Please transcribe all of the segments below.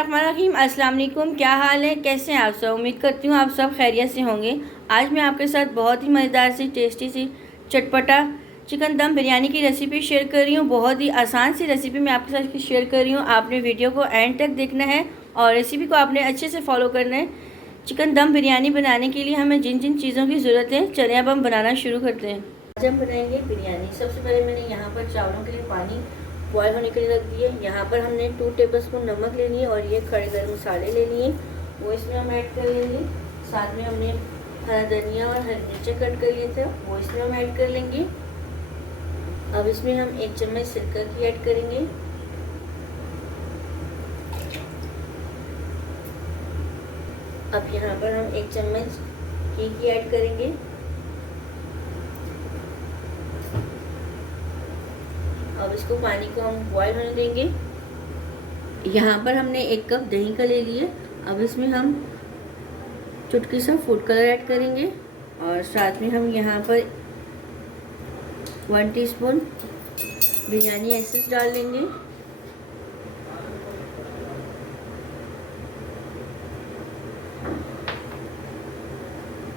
बिस्मिल्लाहिर्रहमानिर्रहीम। अस्सलाम वालेकुम। क्या हाल है, कैसे हैं आप सब? उम्मीद करती हूँ आप सब खैरियत से होंगे। आज मैं आपके साथ बहुत ही मज़ेदार सी टेस्टी सी चटपटा चिकन दम बिरयानी की रेसिपी शेयर कर रही हूँ। बहुत ही आसान सी रेसिपी मैं आपके साथ शेयर कर रही हूँ। आपने वीडियो को एंड तक देखना है और रेसिपी को आपने अच्छे से फॉलो करना है। चिकन दम बिरयानी बनाने के लिए हमें जिन जिन चीज़ों की ज़रूरत है, चलिए अब हम बनाना शुरू करते हैं। आज हम बनाएंगे बिरयानी। सबसे पहले मैंने यहाँ पर चावलों के लिए पानी बॉयल होने के लिए रख दिए। यहाँ पर हमने 2 टेबलस्पून नमक ले लिए और ये खड़े गरम मसाले ले लिए, वो इसमें हम ऐड कर लेंगे। साथ में हमने हरा धनिया और हरी मिर्चें कट कर लिए थे, वो इसमें हम ऐड कर लेंगे। अब इसमें हम 1 चम्मच सिरका की ऐड करेंगे। अब यहाँ पर हम 1 चम्मच घी की ऐड करेंगे। अब इसको पानी को हम बॉयल होने देंगे। यहाँ पर हमने 1 कप दही का ले लिए। अब इसमें हम चुटकी सा फूड कलर ऐड करेंगे और साथ में हम यहाँ पर 1 टीस्पून बिरयानी एसेंस डाल लेंगे।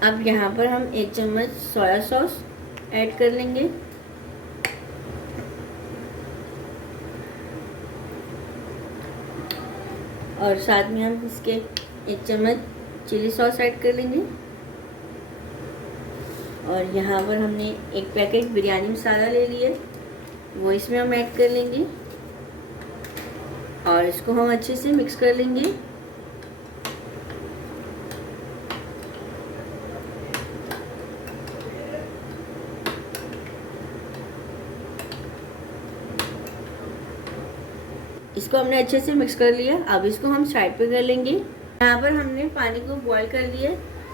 अब यहाँ पर हम 1 चम्मच सोया सॉस ऐड कर लेंगे। और साथ में हम इसके 1 चम्मच चिली सॉस ऐड कर लेंगे। और यहाँ पर हमने 1 पैकेट बिरयानी मसाला ले लिया, वो इसमें हम ऐड कर लेंगे और इसको हम अच्छे से मिक्स कर लेंगे। इसको हमने अच्छे से मिक्स कर लिया। अब इसको हम साइड पे कर लेंगे। यहाँ पर हमने पानी को बॉईल कर लिया।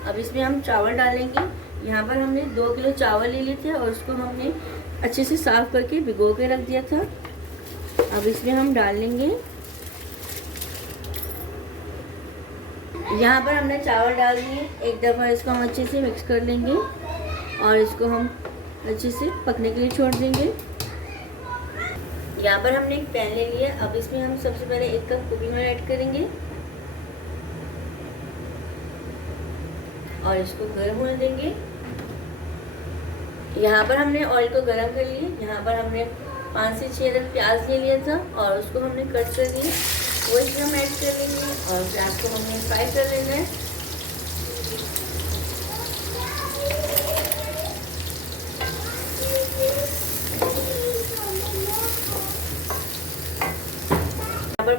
अब इसमें हम चावल डालेंगे। यहाँ पर हमने 2 किलो चावल ले लिए थे और उसको हमने अच्छे से साफ़ करके भिगो के रख दिया था। अब इसमें हम डाल लेंगे। यहाँ पर हमने चावल डाल दिए। एक दफ़ा इसको हम अच्छे से मिक्स कर लेंगे और इसको हम अच्छे से पकने के लिए छोड़ देंगे। यहाँ पर हमने एक पैन ले लिया। अब इसमें हम सबसे पहले 1 कप कुकिंग ऑयल ऐड करेंगे और इसको गर्म होने देंगे। यहाँ पर हमने ऑयल को गर्म कर लिए। यहाँ पर हमने 5 से 6 अदद प्याज ले लिया था और उसको हमने कट कर दिया, वो इसमें हम ऐड कर लेंगे और प्याज को हमने फ्राई कर लेना है।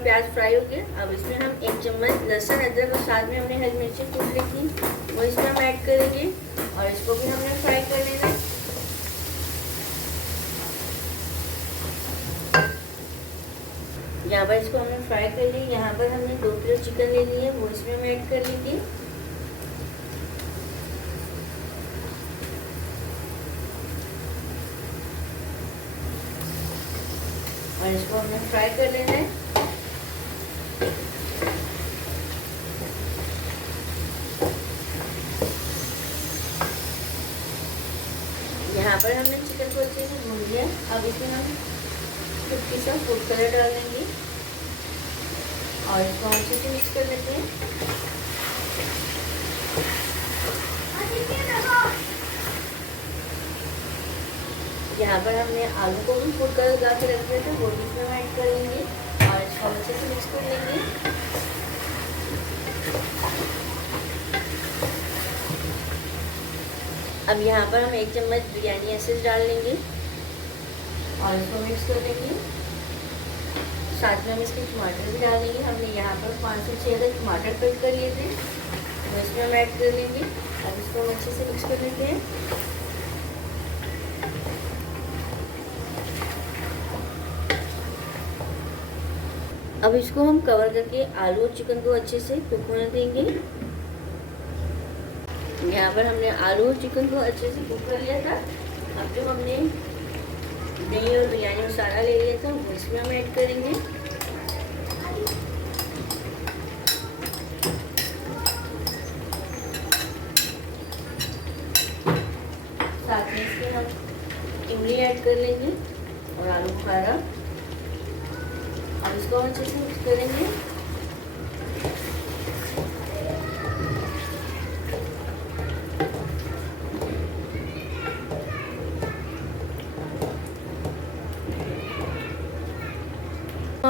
प्याज फ्राई हो गया। अब इसमें हम 1 चम्मच लहसुन अदरक और साथ में हमने हरी मिर्ची कूट ली थी, वो इसमें हम ऐड करेंगे और इसको भी हमने फ्राई कर लेना है। यहाँ पर इसको हमने फ्राई कर लिया। यहाँ पर हमने 2 किलो चिकन ले ली है, वो इसमें हम ऐड कर लेंगे। और इसको हमने फ्राई कर लेना है। यहाँ पर हमने चिकन को अच्छे से भून लिया। अब इसमें हम चुटकी सा फूड कलर डाल देंगे और इसको अच्छे से मिक्स कर लेते हैं। यहाँ पर हमने आलू को भी फूड कलर लगा के रख दिया था, वो भी इसमें हम ऐड कर लेंगे और इसको अच्छे से मिक्स कर लेंगे। अब यहाँ पर हम 1 चम्मच बिरयानी एसेंस डाल लेंगे और इसको मिक्स कर लेंगे। साथ में हम इसके टमाटर भी डाल लेंगे। हमने यहाँ पर 5 से 6 अदद टमाटर कट कर लिए थे, तो इसमें हम ऐड कर लेंगे। अब इसको हम अच्छे से मिक्स कर लेते हैं। अब इसको हम कवर करके आलू और चिकन को अच्छे से कुक होने देंगे। यहाँ पर हमने आलू और चिकन को अच्छे से कुक कर लिया था। अब जो हमने दही और बिरयानी मसाला ले लिया था, वो इसमें हम ऐड करेंगे। साथ में इसमें हम इमली ऐड कर लेंगे और आलू बुखारा। अब इसको हम अच्छे से मिक्स करेंगे।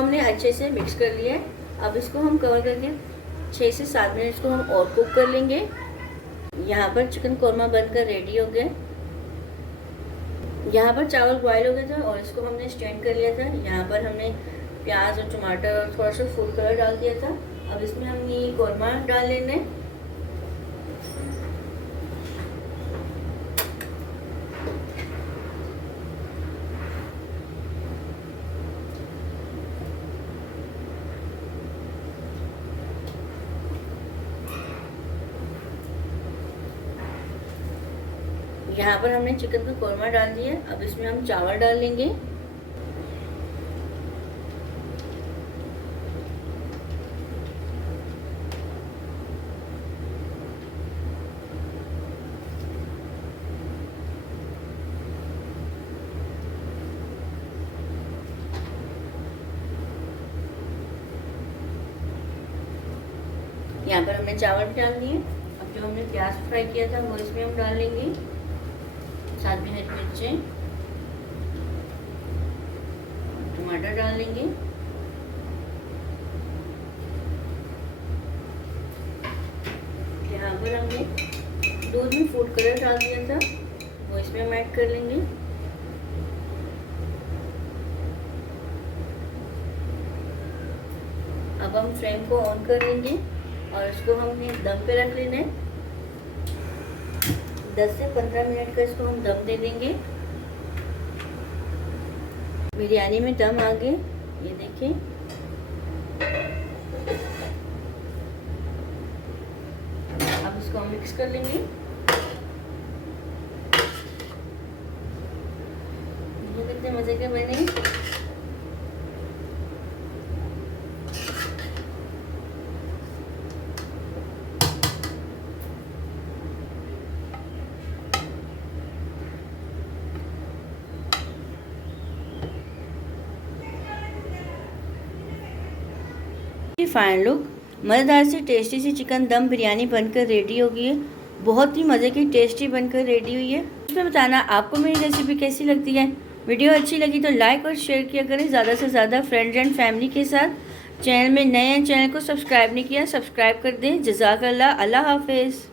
हमने अच्छे से मिक्स कर लिया है। अब इसको हम कवर करके 6 से 7 मिनट इसको हम और कुक कर लेंगे। यहाँ पर चिकन कौरमा बनकर रेडी हो गया। यहाँ पर चावल बॉयल हो गया था और इसको हमने स्टैंड कर लिया था। यहाँ पर हमने प्याज और टमाटर और थोड़ा सा फूड कलर डाल दिया था। अब इसमें हम ये कौरमा डाल लेंगे। यहाँ पर हमने चिकन का कौरमा डाल दिया। अब इसमें हम चावल डाल लेंगे। यहाँ पर हमने चावल भी डाल दिए। अब जो हमने प्याज फ्राई किया था वो इसमें हम डाल लेंगे, साथ में हरी मिर्चें, टमाटर डाल लेंगे। यहाँ पर हमने दूध में फूड कलर डाल दिया था, वो इसमें हम ऐड कर लेंगे। अब हम फ्लेम को ऑन कर लेंगे और इसको हमने दम पे रख लेना है। 10 से 15 मिनट का इसको हम दम दे देंगे। बिरयानी में दम आ गए, ये देखिए। अब इसको हम मिक्स कर लेंगे। ये कितने मजे के बने। फाइन लुक, मज़ेदार सी टेस्टी सी चिकन दम बिरयानी बनकर रेडी हो गई है। बहुत ही मज़े की टेस्टी बनकर रेडी हुई है। इसमें बताना आपको मेरी रेसिपी कैसी लगती है। वीडियो अच्छी लगी तो लाइक और शेयर किया करें ज़्यादा से ज़्यादा फ्रेंड्स एंड फैमिली के साथ। चैनल में नए हैं, चैनल को सब्सक्राइब नहीं किया, सब्सक्राइब कर दें। जज़ाकल्लाह, अल्लाह हाफिज़।